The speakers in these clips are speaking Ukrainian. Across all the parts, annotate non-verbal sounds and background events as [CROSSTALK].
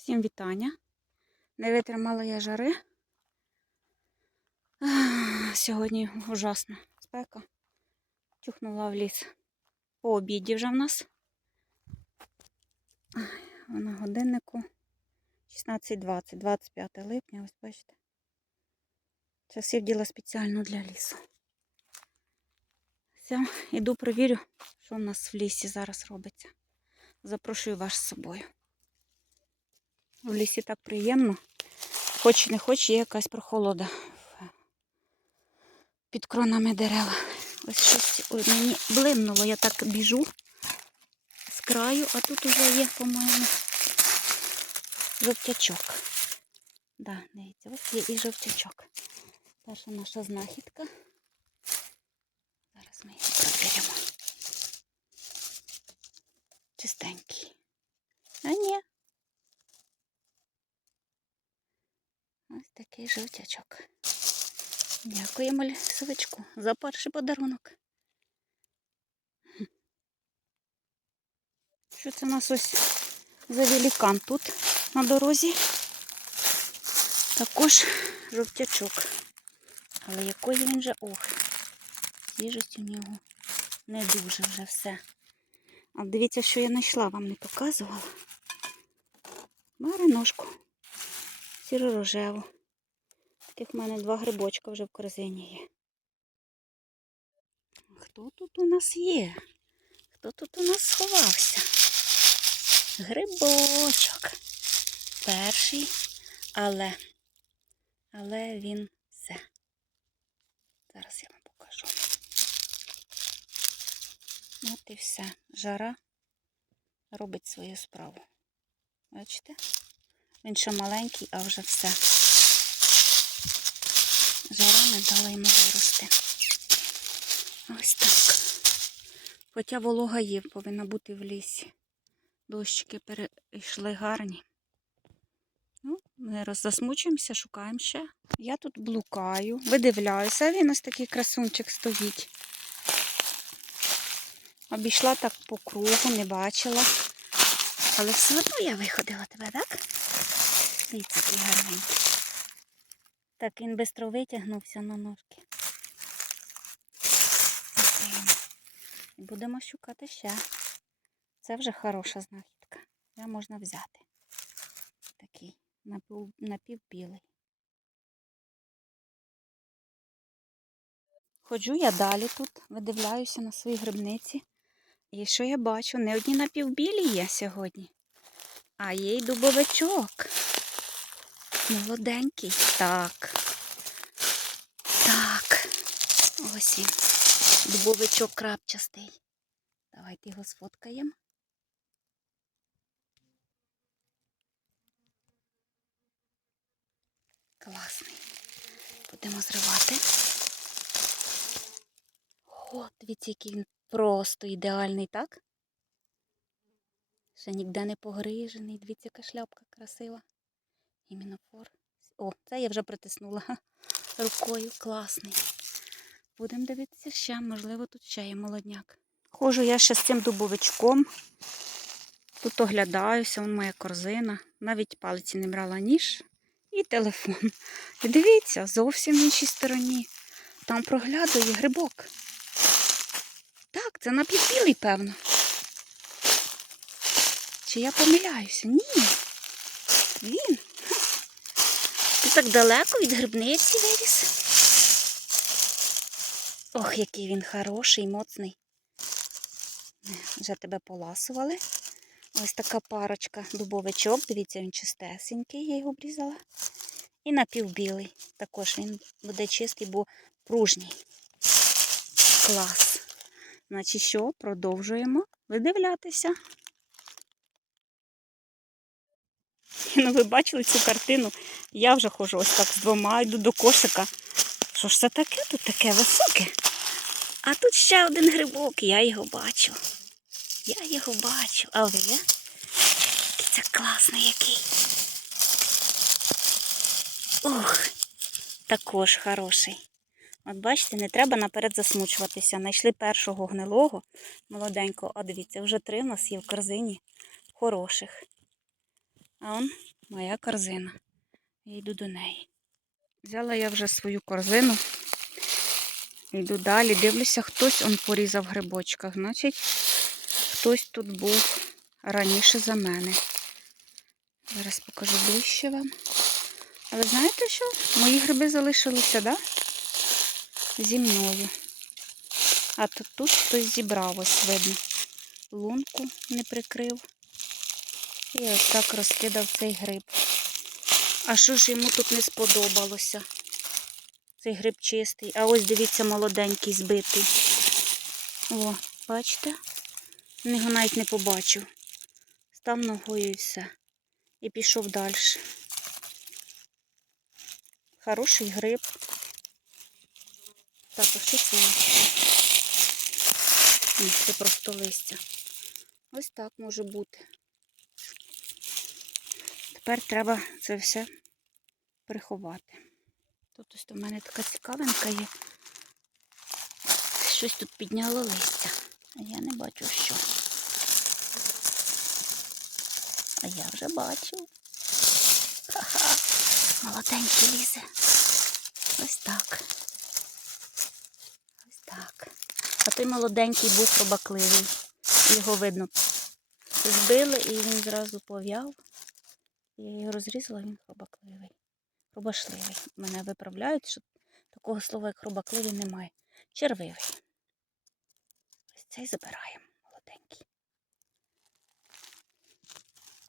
Всім вітання. Не витримала я жари. Сьогодні ужасна спека. Тюхнула в ліс. По обіді вже в нас. Ай, а На годиннику 16.20, 25 липня, ось бачите. Часів діла спеціально для лісу. Все, іду провірю, що в нас в лісі зараз робиться. Запрошую вас з собою. В лісі так приємно. Хоч не хоч, є якась прохолода під кронами дерева. Ось щось ой, мені блимнуло, я так біжу з краю, а тут уже є, по-моєму, жовтячок. Да, дивіться, ось є і жовтячок. Перша наша знахідка. Зараз ми її провіримо. Чистенький. А ні, Ось такий жовтячок. Дякуємо лісовичку за перший подарунок. Що це у нас ось за великан тут на дорозі? Також жовтячок. Але який він же ох. Свіжість у нього не дуже вже все. А дивіться, що я знайшла, вам не показувала. Мариношку сіро-рожеву. Таких в мене два грибочка вже в корзині є. Хто тут у нас є? Хто тут у нас сховався? Грибочок. Перший, але, але він все. Зараз я вам покажу. От і все. Жара робить свою справу. Бачите? Він ще маленький, а вже все. Жара не дала йому вирости. Ось так. Хоча волога є, повинна бути в лісі. Дощики перейшли гарні. Ну, ми роззасмучуємося, шукаємо ще. Я тут блукаю, видивляюся, а він ось такий красунчик стоїть. Обійшла так по кругу, не бачила. Але все одно я виходила тебе, так? Дивіться, який гарненький. Так, він швидко витягнувся на ножки. І будемо шукати ще. Це вже хороша знахідка. Вже можна взяти. Такий напів, напівбілий. Ходжу я далі тут, видивляюся на своїй грибниці. І що я бачу? Не одні напівбілі є сьогодні, а є й дубовичок. Молоденький. Так. Так. Ось він. Дубовичок крапчастий. Давайте його сфоткаємо. Класний. Будемо зривати. О, дивіться, який він просто ідеальний, так? Ще ніде не погрижений. Дивіться, яка шляпка красива. Іменно фор. О, це я вже притиснула [LAUGHS] рукою. Класний. Будемо дивитися ще, можливо, тут ще є молодняк. Ходжу я ще з цим дубовичком. Тут оглядаюся, вон моя корзина. Навіть палиці не брала ніж і телефон. І дивіться, зовсім в іншій стороні. Там проглядує грибок. Так, це напівбілий, певно. Чи я помиляюся? Ні. Він. Так далеко від грибниці виріс. Ох, який він хороший, моцний. Вже тебе поласували. Ось така парочка дубовичок. Дивіться, він чистесенький, я його обрізала. І напівбілий. Також він буде чистий, бо пружній. Клас. Значить, що, продовжуємо видивлятися. Ну, ви бачили цю картину? Я вже ходжу ось так з двома, йду до кошика. Що ж це таке? Тут таке високе. А тут ще один грибок, я його бачу. Я його бачу. А ви? Це класний який. Ух, також хороший. От бачите, не треба наперед засмучуватися. Знайшли першого гнилого, молоденького. А дивіться, вже три в нас є в корзині хороших. А он моя корзина. Я йду до неї. Взяла я вже свою корзину. Йду далі. Дивлюся, хтось он порізав грибочка. Значить, хтось тут був раніше за мене. Зараз покажу ближче вам. А ви знаєте що? Мої гриби залишилися, да? Зі мною. А тут, тут хтось зібрав, ось видно. Лунку не прикрив. І ось так розкидав цей гриб. А що ж йому тут не сподобалося? Цей гриб чистий. А ось дивіться, молоденький збитий. О, бачите? Він його навіть не побачив. Став ногою і все. І пішов далі. Хороший гриб. Так, а що це? Ні, це просто листя. Ось так може бути. Тепер треба це все приховати. Тут ось у мене така цікавинка є. Щось тут підняло листя. А я не бачу що. А я вже бачу. Ха-ха. Молоденький лізе. Ось так. Ось так. А той молоденький був пробакливий. Його видно. Збили і він зразу пов'яв. Я його розрізала, він хробакливий. Хробашливий. Мене виправляють, що такого слова, як хробакливий, немає. Червивий. Ось цей забираємо, молоденький.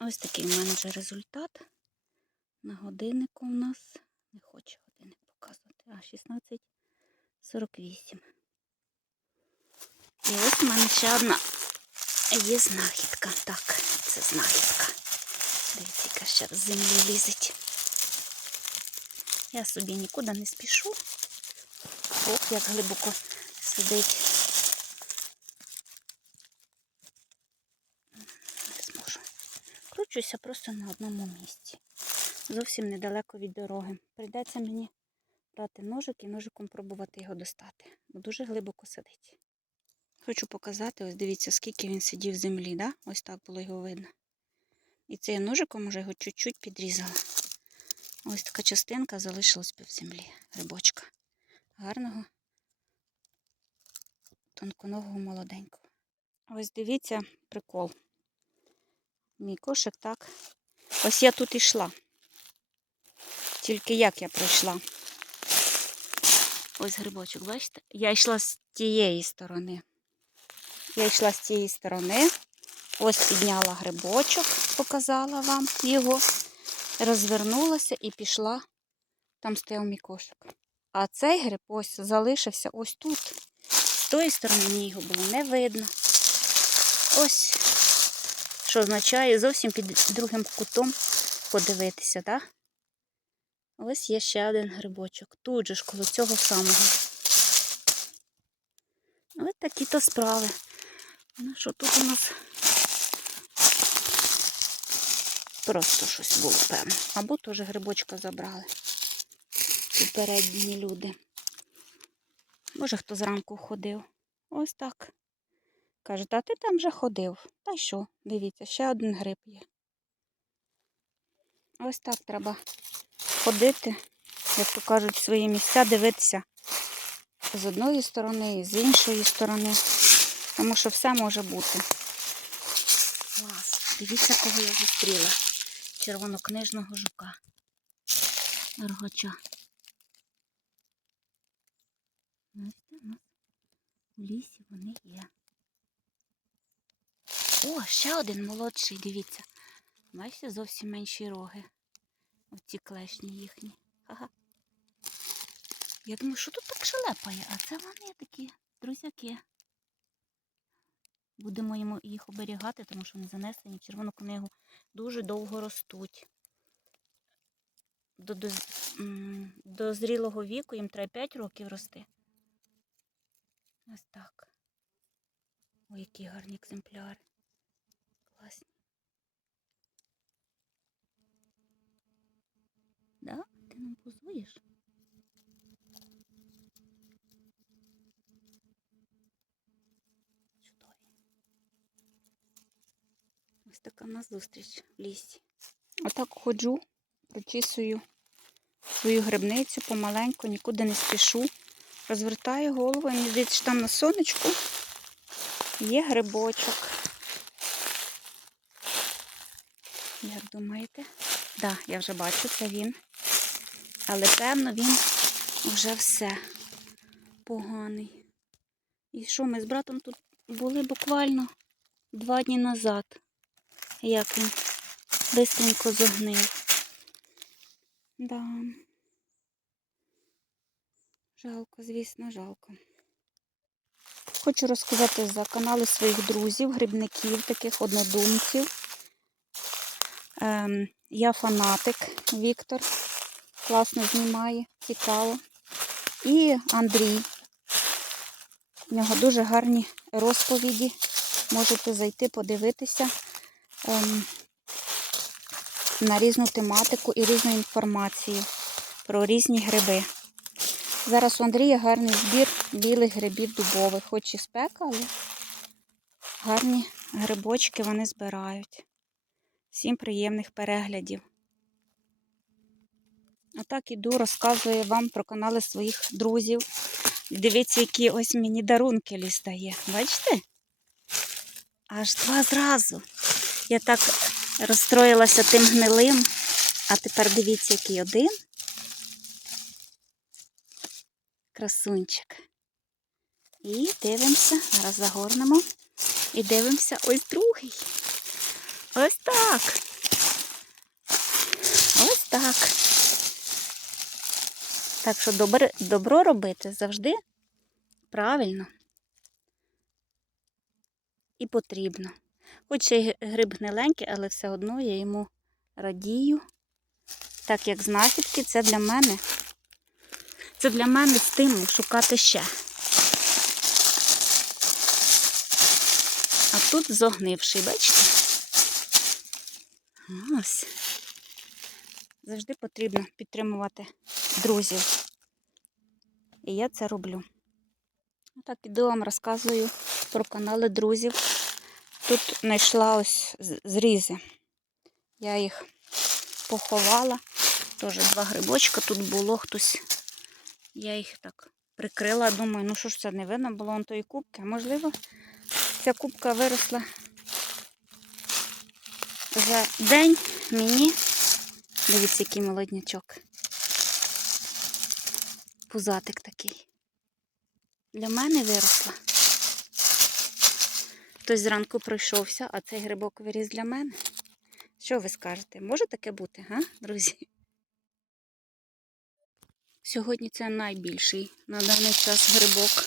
Ось такий в мене вже результат. На годиннику у нас не хоче годинник показувати. А 16.48. І ось у мене ще одна є знахідка. Так, це знахідка. Яка ще з землі лізить. Я собі нікуди не спішу. Ох, як глибоко сидить. Не зможу. Кручуся просто на одному місці. Зовсім недалеко від дороги. Прийдеться мені брати ножик і ножиком пробувати його достати. Бо дуже глибоко сидить. Хочу показати, ось дивіться, скільки він сидів в землі, да? ось так було його видно. І цим ножиком вже його чуть-чуть підрізала. Ось така частинка залишилась в землі грибочка. Гарного, тонконогого молоденького. Ось дивіться прикол. Мій кошик так. Ось я тут йшла. Тільки як я пройшла. Ось грибочок, бачите? Я йшла з тієї сторони. Я йшла з цієї сторони. Ось підняла грибочок, показала вам його, розвернулася і пішла. Там стояв мій кошик. А цей гриб ось залишився ось тут. З тої сторони мені його було не видно. Ось, що означає зовсім під другим кутом подивитися, так? Ось є ще один грибочок. Тут же ж коло цього самого. Ось такі то справи. Ну що тут у нас? Просто щось було, певно. Або теж грибочка забрали. Попередні люди. Може, хто зранку ходив. Ось так. Каже, та ти там вже ходив. Та що? Дивіться, ще один гриб є. Ось так треба ходити, як то кажуть, в свої місця, дивитися з одної сторони і з іншої сторони. Тому що все може бути. Клас. Дивіться, кого я зустріла. Червонокнижного жука. Рогача. Бачите, у нас в лісі вони є. О, ще один молодший, дивіться. Бачите, зовсім менші роги. Оці клешні їхні. Ага. Я думаю, що тут так шелепає, а це вони такі друзяки. Будемо їх оберігати, тому що вони занесені червону книгу. Дуже довго ростуть. До, до, до зрілого віку їм треба 5 років рости. Ось так. Ой, які гарні екземпляри. Класні. Да? Ти нам позуєш? Ось така в нас зустріч в лісі. Отак ходжу, прочісую свою грибницю помаленьку, нікуди не спішу. Розвертаю голову, і мені здається, що там на сонечку є грибочок. Як думаєте? Так, да, я вже бачу, це він. Але певно він вже все поганий. І що, ми з братом тут були буквально два дні назад. Як він бистренько зогнив. Да. Жалко, звісно, жалко. Хочу розказати за канали своїх друзів, грибників, таких однодумців. Ем, я фанатик Віктор. Класно знімає, цікаво. І Андрій. У нього дуже гарні розповіді. Можете зайти, подивитися на різну тематику і різну інформацію про різні гриби. Зараз у Андрія гарний збір білих грибів дубових, хоч і спека, але гарні грибочки вони збирають. Всім приємних переглядів. А так іду, розказую вам про канали своїх друзів. Дивіться, які ось мені дарунки ліс дає. Бачите? Аж два зразу. Я так розстроїлася тим гнилим, а тепер дивіться, який один. Красунчик. І дивимося, зараз загорнемо. І дивимося ось другий. Ось так. Ось так. Так що добре, добро робити завжди правильно і потрібно. Хоч і гриб гниленький, але все одно я йому радію. Так як знахідки, це для мене. Це для мене стимул шукати ще. А тут зогнивший, бачите? Ось. Завжди потрібно підтримувати друзів. І я це роблю. Так, іду вам розказую про канали друзів. Тут знайшла ось зрізи. Я їх поховала. Теж два грибочка тут було хтось. Я їх так прикрила. Думаю, ну що ж це не видно було вон тої кубки. А можливо, ця кубка виросла за день мені. Дивіться, який молоднячок. Пузатик такий. Для мене виросла. Хтось зранку пройшовся, а цей грибок виріс для мене. Що ви скажете? Може таке бути, га, друзі? Сьогодні це найбільший на даний час грибок.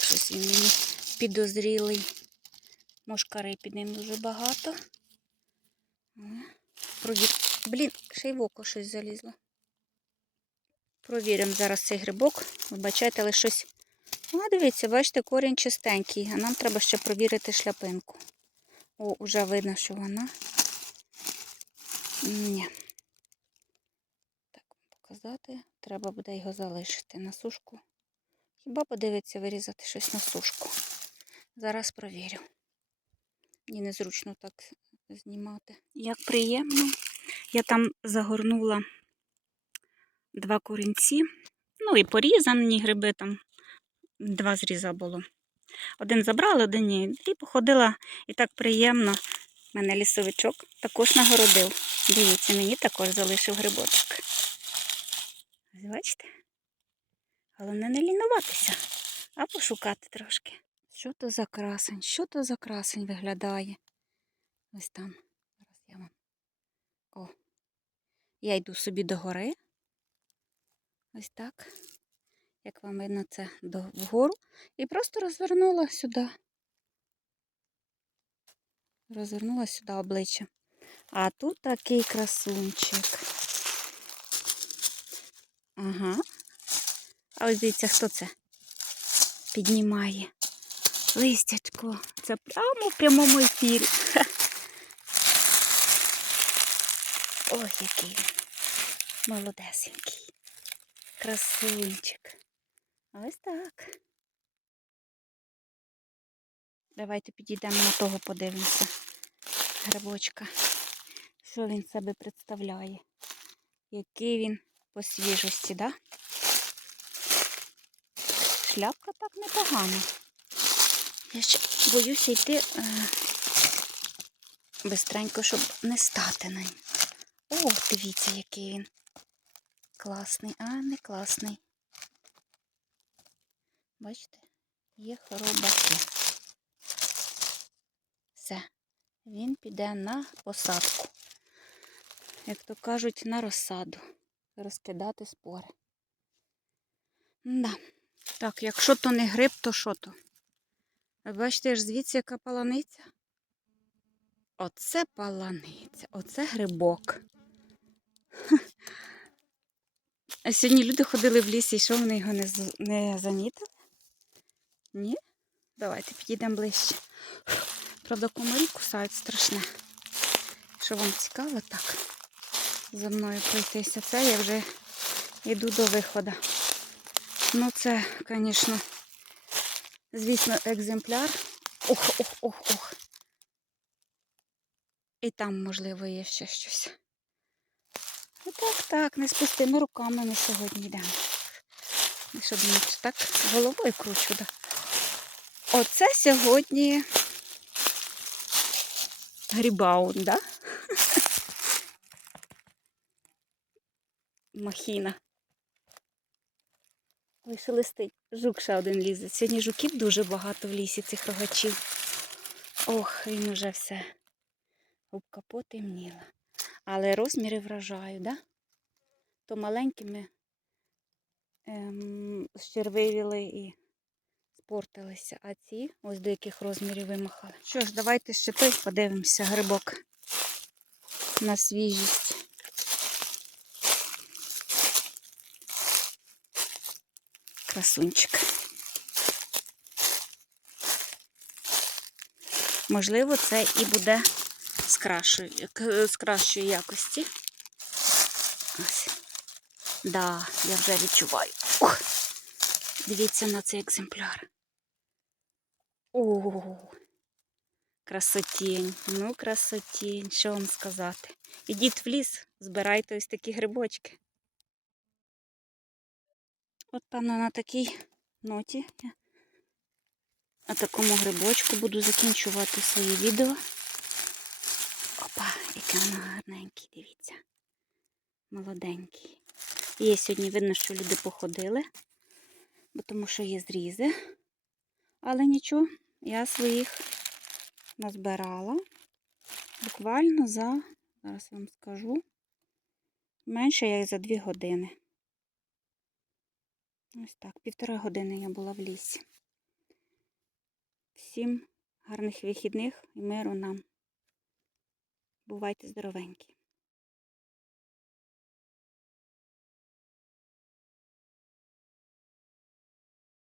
Щось він мені підозрілий. Мошкари під ним дуже багато. Провір... Блін, ще й в око щось залізло. Провіримо зараз цей грибок. Вибачайте, але щось. А, дивіться, бачите, корінь чистенький, а нам треба ще провірити шляпинку. О, вже видно, що вона. Ні. Так, показати. Треба буде його залишити на сушку. Хіба подивиться вирізати щось на сушку? Зараз провірю. Мені незручно так знімати. Як приємно. Я там загорнула два корінці. Ну і порізані гриби там. Два зріза було. Один забрала, один ні. І походила і так приємно. Мене лісовичок також нагородив. Дивіться, мені також залишив грибочок. Ось Бачите? Головне не лінуватися, а пошукати трошки. Що то за красень? Що то за красень виглядає? Ось там. Зараз я вам. О. Я йду собі до гори. Ось так. Як вам видно, це вгору. І просто розвернула сюди. Розвернула сюди обличчя. А тут такий красунчик. Ага. А ось дивіться, хто це піднімає. Листячко. Це прямо в прямому ефірі. [LAUGHS] Ой, який він. Молодесенький. Красунчик. Ось так. Давайте підійдемо на того, подивимося. Грибочка. що він себе представляє. Який він по свіжості, да? Шляпка так непогана. Я ще боюся йти е, бистренько, щоб не стати на ньому. О, дивіться, який він. Класний, а не класний. Бачите, є хоробаки. Все, він піде на посадку. Як то кажуть, на розсаду. Розкидати спори. Да. Так, якщо то не гриб, то що то? Бачите, аж звідси яка паланиця? Оце паланиця, оце грибок. [LAUGHS] А сьогодні люди ходили в лісі, і що вони його не, не замітили? Ні? Давайте підійдемо ближче. Правда, комарі кусають страшне. Що вам цікаво так за мною пройтися? Це я вже йду до виходу. Ну, це, звісно, звісно, екземпляр. Ох, ох, ох, ох. І там, можливо, є ще щось. Ну так, так, не з пустими руками ми сьогодні йдемо. І що думаєте, так головою кручу, да? Оце сьогодні грібаун, да? Махіна. Ой, шелестить. Жук ще один лізе. Сьогодні жуків дуже багато в лісі цих рогачів. Ох, він уже все. Губка потемніла. Але розміри вражають, да? То маленькими ем, щервивіли і спортилися, а ці ось до яких розмірів вимахали. Що ж, давайте ще той подивимося грибок на свіжість. Красунчик. Можливо, це і буде з кращої, з кращої якості. Ось. Да, я вже відчуваю. Ух. Дивіться на цей екземпляр. О, красотінь. Ну, красотінь. Що вам сказати? Ідіть в ліс, збирайте ось такі грибочки. От, певно, на такій ноті я на такому грибочку буду закінчувати своє відео. Опа, який воно гарненький, дивіться. Молоденький. Є сьогодні видно, що люди походили, бо тому що є зрізи. Але нічого, я своїх назбирала. Буквально за, зараз вам скажу, менше як за дві години. Ось так, півтора години я була в лісі. Всім гарних вихідних і миру нам. Бувайте здоровенькі.